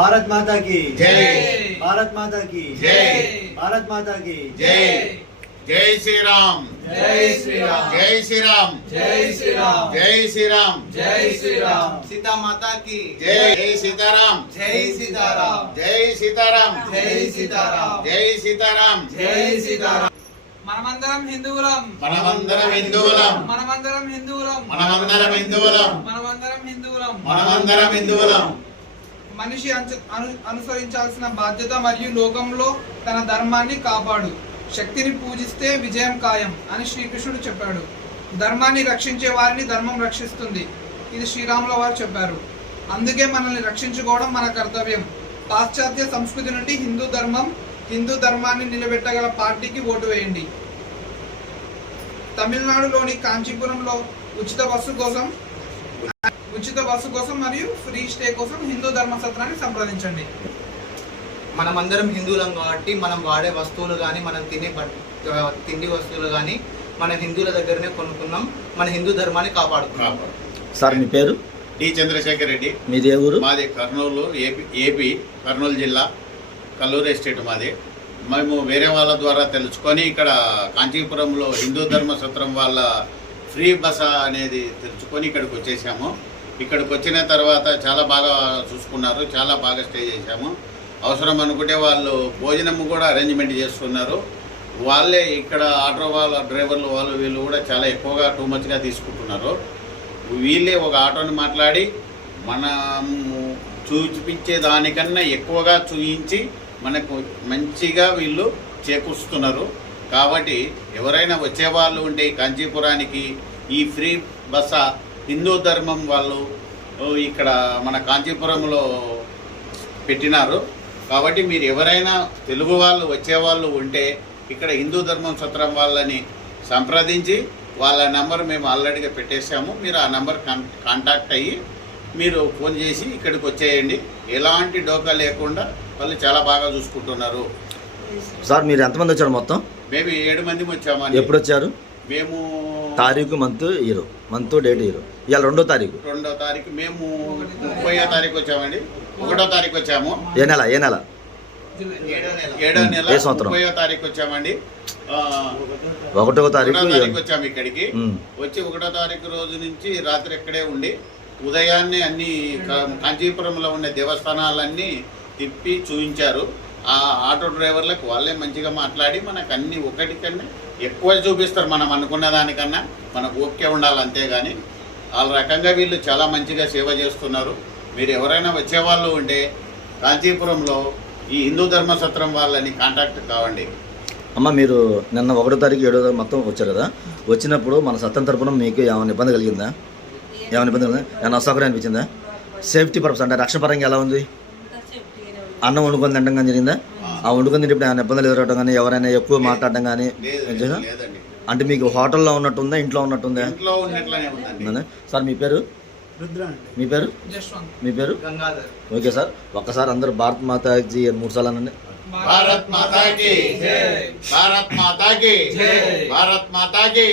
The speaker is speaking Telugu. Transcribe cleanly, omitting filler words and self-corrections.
भारत माता की जय। भारत माता की जय। भारत माता की जय। जय श्री राम। जय श्री राम। जय श्री राम। जय श्री राम। जय श्री राम। जय श्री राम। सीता माता की जय। जय सीताराम। जय सीताराम। जय सीताराम। जय सीताराम। जय सीताराम। जय सीताराम। మనమందరం హిందువులం మనమందరం హిందువులం మనమందరం హిందువులం మనమందరం హిందువులం మనమందరం హిందువులం మనమందరం హిందువులం మనిషి అనుసరించాల్సిన బాధ్యత మరియు లోకంలో తన ధర్మాన్ని కాపాడు, శక్తిని పూజిస్తే విజయం ఖాయం అని శ్రీకృష్ణుడు చెప్పాడు. ధర్మాన్ని రక్షించే వారిని ధర్మం రక్షిస్తుంది, ఇది శ్రీరాముల వారు చెప్పారు. అందుకే మనల్ని రక్షించుకోవడం మన కర్తవ్యం. పాశ్చాత్య సంస్కృతి నుండి హిందూ ధర్మాన్ని నిలబెట్టగల పార్టీకి ఓటు వేయండి. తమిళనాడులోని కాంచీపురంలో ఉచిత బస్సు కోసం మరియు ఫ్రీ స్టే కోసం హిందూ ధర్మసత్రాన్ని సంప్రదించండి. మనమందరం హిందువులం కాబట్టి మనం వాడే వస్తువులు కానీ మనం తిండి వస్తువులు కానీ మన హిందువుల దగ్గరనే కొనుక్కున్నాం. మన హిందూ ధర్మాన్ని కాపాడుకున్నాం. సార్ మీ పేరు? డి చంద్రశేఖర్ రెడ్డి. మీది ఏ ఊరు? మాది కర్నూలు, ఏపీ కర్నూలు జిల్లా, కల్లూరు ఎస్టేట్ మాది. మేము వేరే వాళ్ళ ద్వారా తెలుసుకొని ఇక్కడ కాంచీపురంలో హిందూ ధర్మసత్రం వాళ్ళ ఫ్రీ బస అనేది తెలుసుకొని ఇక్కడికి వచ్చేసాము. ఇక్కడికి వచ్చిన తర్వాత చాలా బాగా చూసుకున్నారు, చాలా బాగా స్టే చేశాము. అవసరం అనుకుంటే వాళ్ళు భోజనము కూడా అరేంజ్మెంట్ చేస్తున్నారు. వాళ్ళే ఇక్కడ ఆటో వాళ్ళ డ్రైవర్లు వీళ్ళు కూడా చాలా ఎక్కువగా టూ మచ్గా తీసుకుంటున్నారు. వీళ్ళే ఒక ఆటోని మాట్లాడి మనము చూపించే దానికన్నా ఎక్కువగా చూపించి మనకు మంచిగా వీళ్ళు చేకూరుస్తున్నారు. కాబట్టి ఎవరైనా వచ్చేవాళ్ళు ఉంటే కాంచీపురానికి ఈ ఫ్రీ బస హిందూ ధర్మం వాళ్ళు ఇక్కడ మన కాంచీపురంలో పెట్టినారు. కాబట్టి మీరు ఎవరైనా తెలుగు వాళ్ళు వచ్చేవాళ్ళు ఉంటే ఇక్కడ హిందూ ధర్మం సత్రం వాళ్ళని సంప్రదించి వాళ్ళ నెంబర్ మేము ఆల్రెడీగా పెట్టేశాము. మీరు ఆ నెంబర్ కాంటాక్ట్ అయ్యి మీరు ఫోన్ చేసి ఇక్కడికి వచ్చేయండి. ఎలాంటి డోకా లేకుండా వాళ్ళు చాలా బాగా చూసుకుంటున్నారు. సార్ మీరు ఎంతమంది వచ్చారు మొత్తం? మేము 7 మంది వచ్చామని. ఎప్పుడు వచ్చారు? మేము తారీఖు మంత్ డేట్ ఇయర్. ఇవాళ 2వ తారీఖు. 2వ తారీఖు మేము 30వ తారీఖు వచ్చామండి. 1వ తారీఖు వచ్చాము. ఏ నెల? 7వ నెల 30వ తారీఖు వచ్చామండి. 1వ తారీఖు వచ్చాము ఇక్కడికి. వచ్చి 1వ తారీఖు రోజు నుంచి రాత్రి ఇక్కడే ఉండి ఉదయాన్నే అన్ని కాంచీపురంలో ఉండే దేవస్థానాలన్నీ తిప్పి చూపించారు. ఆ ఆటో డ్రైవర్లకు వాళ్ళే మంచిగా మాట్లాడి మనకు అన్ని ఒకటికన్నా ఎక్కువ చూపిస్తారు. మనం అనుకున్న దానికన్నా మనకు ఓకే ఉండాలి, అంతేగాని వాళ్ళ రకంగా వీళ్ళు చాలా మంచిగా సేవ చేస్తున్నారు. మీరు ఎవరైనా వచ్చేవాళ్ళు ఉంటే కాంచీపురంలో ఈ హిందూ ధర్మసత్రం వాళ్ళని కాంటాక్ట్ కావండి. అమ్మ మీరు నిన్న 1వ తారీఖు 7వ తారీఖు మొత్తం వచ్చారు కదా, వచ్చినప్పుడు మన సత్రం తరపున మీకు ఏమైనా ఇబ్బంది కలిగిందా? ఏమైనా అసౌకర్యం అనిపించిందా? సేఫ్టీ పర్పస్ అంటే రక్షణ పరంగా ఎలా ఉంది? అన్నం వండుకొని తినడం కానీ జరిగిందా? ఆ వండుకొని తింటే ఏమైనా ఇబ్బందులు ఎదురవడం కానీ ఎవరైనా ఎక్కువ మాట్లాడడం కానీ అంటే మీకు హోటల్లో ఉన్నట్టుందా, ఇంట్లో ఉన్నట్టుందా? సార్ మీ పేరు? మీ పేరు? మీ పేరు? ఓకే సార్, ఒక్కసారి అందరూ భారత్ మాతాజీ 3 సార్లు అనండి. భారత్ మాతాకి, భారత్ మాతాకి, భారత్ మాతాకి.